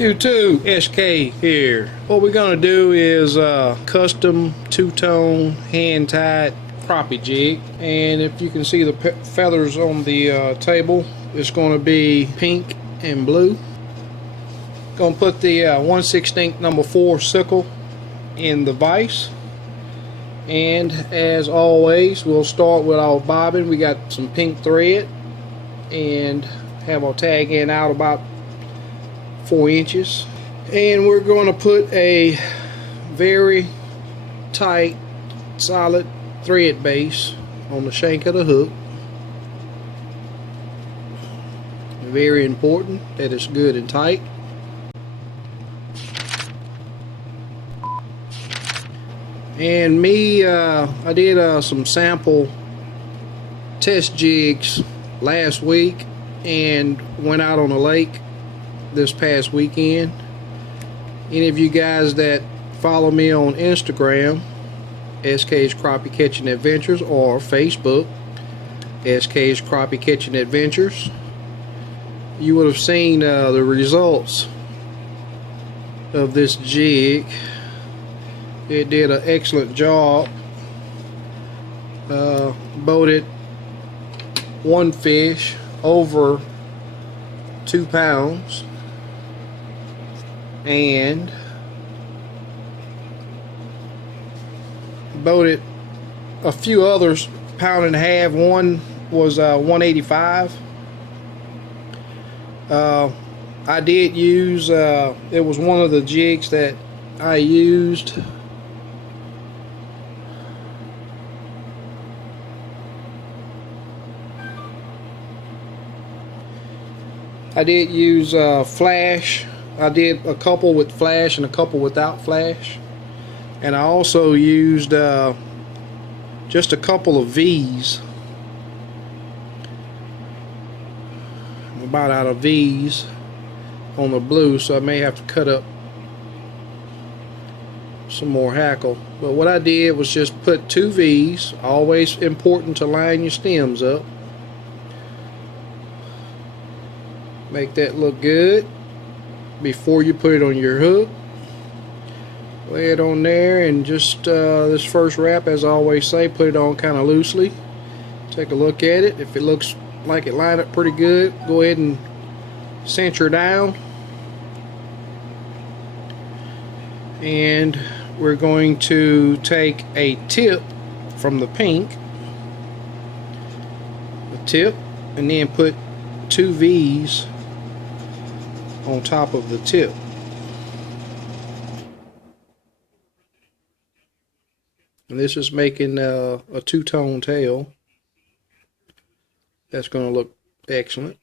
YouTube, SK here. What we're gonna do is custom two-tone hand-tied crappie jig, and if you can see the feathers on the table, it's going to be pink and blue. Gonna put the 1/16 number 4 sickle in the vise, and as always, we'll start with our bobbin. We got some pink thread, and have our tag end out about 4 inches, and we're going to put a very tight solid thread base on the shank of the hook. Very important that it's good and tight. And me, I did some sample test jigs last week and went out on a lake this past weekend. Any of you guys that follow me on Instagram, SK's Crappie Catching Adventures, or Facebook, SK's Crappie Catching Adventures, you would have seen the results of this jig. It did an excellent job. Boated one fish over 2 pounds, and boated a few others, 1.5 pounds. One was 185. I did use it was one of the jigs that I used. I did use flash. I did a couple with flash and a couple without flash, and I also used just a couple of V's. I'm about out of V's on the blue, so I may have to cut up some more hackle. But what I did was just put 2 V's. Always important to line your stems up. Make that look good before you put it on your hook. Lay it on there, and just this first wrap, as I always say, put it on kind of loosely. Take a look at it. If it looks like it lined up pretty good, go ahead and center down. And we're going to take a tip from the pink, the tip, and then put 2 V's on top of the tip. And this is making a two-tone tail. That's going to look excellent.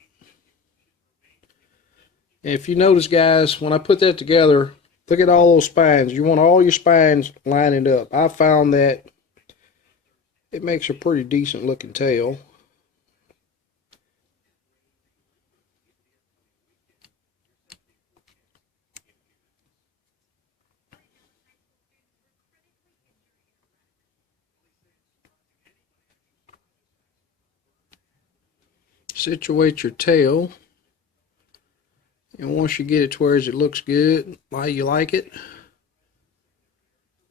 And if you notice, guys, when I put that together, look at all those spines. You want all your spines lining up. I found that it makes a pretty decent looking tail. Situate your tail, and once you get it to where it looks good, like you like it,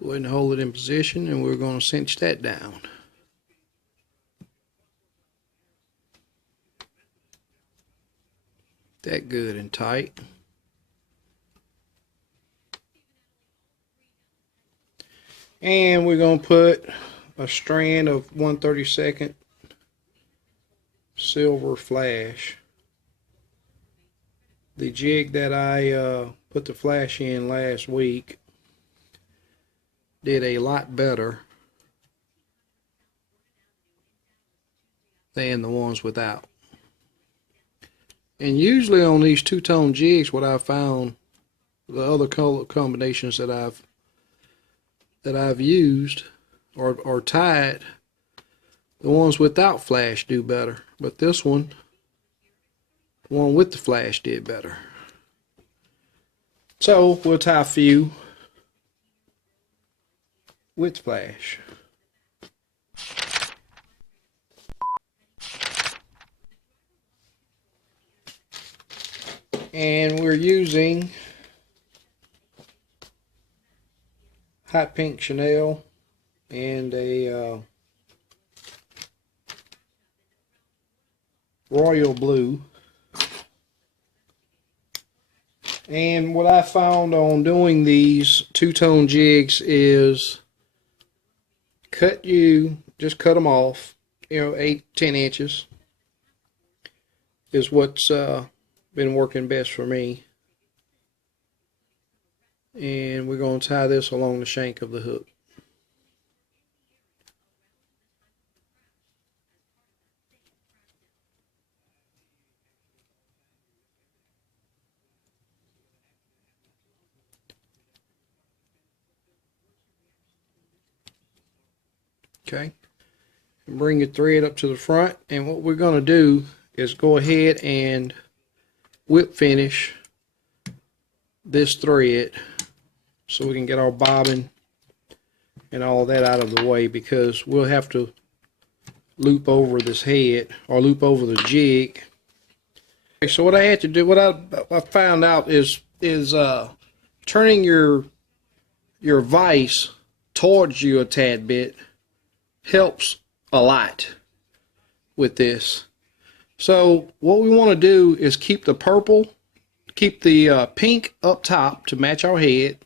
go ahead and hold it in position, and we're going to cinch that down. That good and tight. And we're going to put a strand of 1/32 silver flash. The jig that I put the flash in last week did a lot better than the ones without. And usually on these two-tone jigs, what I found, the other color combinations that I've used or tied, the ones without flash do better. But this one, the one with the flash, did better. So we'll tie a few with flash. And we're using hot pink Chenille and a royal blue. And what I found on doing these two-tone jigs is just cut them off, 8-10 inches is what's been working best for me. And we're going to tie this along the shank of the hook. Okay, and bring your thread up to the front, and what we're going to do is go ahead and whip finish this thread so we can get our bobbin and all that out of the way, because we'll have to loop over this head or loop over the jig. Okay, so what I had to do, what I found out is turning your vise towards you a tad bit helps a lot with this. So what we want to do is keep the pink up top to match our head,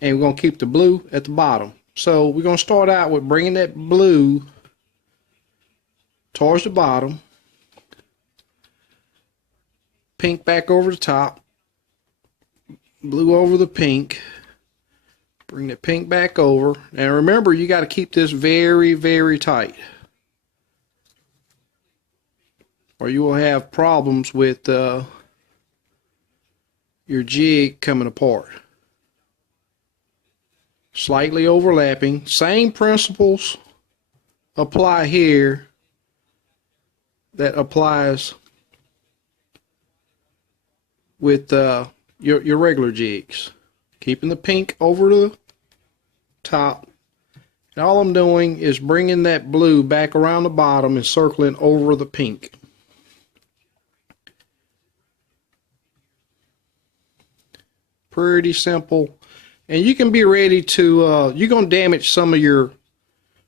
and we're going to keep the blue at the bottom. So we're going to start out with bringing that blue towards the bottom, pink back over the top, blue over the pink. Bring the pink back over. Now remember, you got to keep this very, very tight, or you will have problems with your jig coming apart. Slightly overlapping. Same principles apply here that applies with your regular jigs. Keeping the pink over the top, and all I'm doing is bringing that blue back around the bottom and circling over the pink. Pretty simple, and you can be ready to you're gonna damage some of your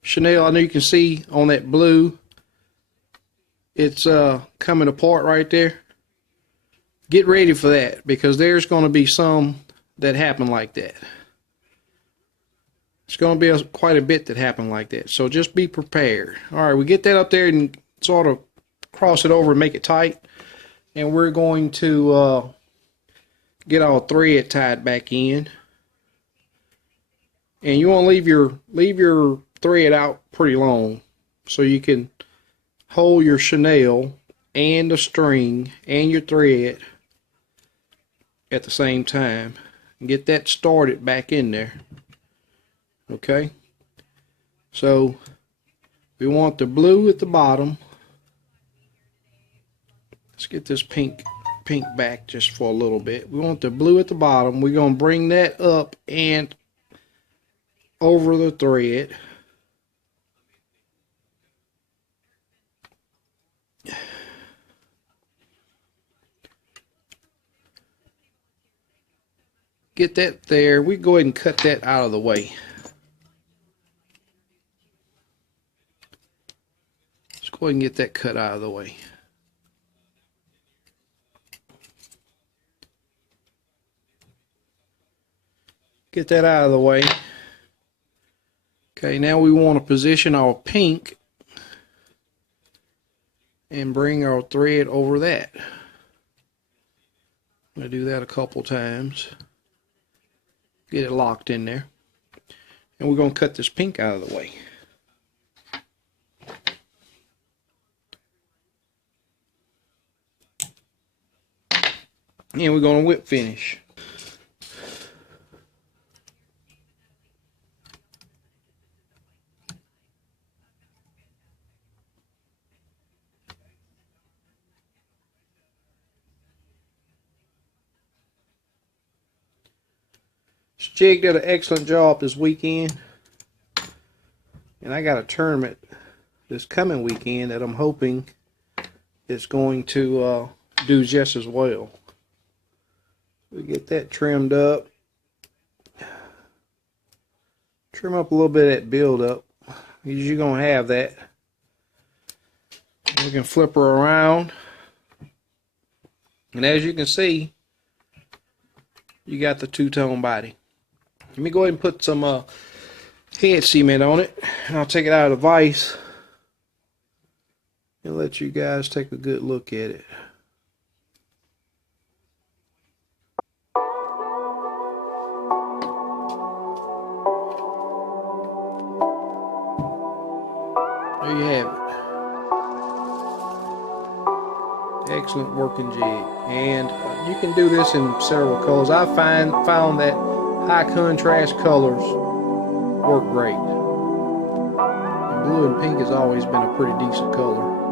Chenille. I know you can see on that blue it's coming apart right there. Get ready for that, because there's going to be some that happen like that. It's going to be quite a bit that happen like that, so just be prepared. Alright, we get that up there and sort of cross it over and make it tight, and we're going to get our thread tied back in. And you want to leave your thread out pretty long so you can hold your Chenille and the string and your thread at the same time. Get that started back in there. Okay, so we want the blue at the bottom. Let's get this pink back just for a little bit. We want the blue at the bottom. We're going to bring that up and over the thread. Get that there. We go ahead and cut that out of the way. Let's go ahead and get that cut out of the way. Get that out of the way. Okay, now we want to position our pink and bring our thread over that. I'm going to do that a couple times. Get it locked in there. And we're going to cut this pink out of the way. And we're going to whip finish. Jig did an excellent job this weekend, and I got a tournament this coming weekend that I'm hoping is going to do just as well. We get that trimmed up. Trim up a little bit of that buildup. You're going to have that. We can flip her around. And as you can see, you got the two-tone body. Let me go ahead and put some head cement on it. I'll take it out of the vise and let you guys take a good look at it. There you have it. Excellent working jig, and you can do this in several colors. I found that high contrast colors work great. And blue and pink has always been a pretty decent color.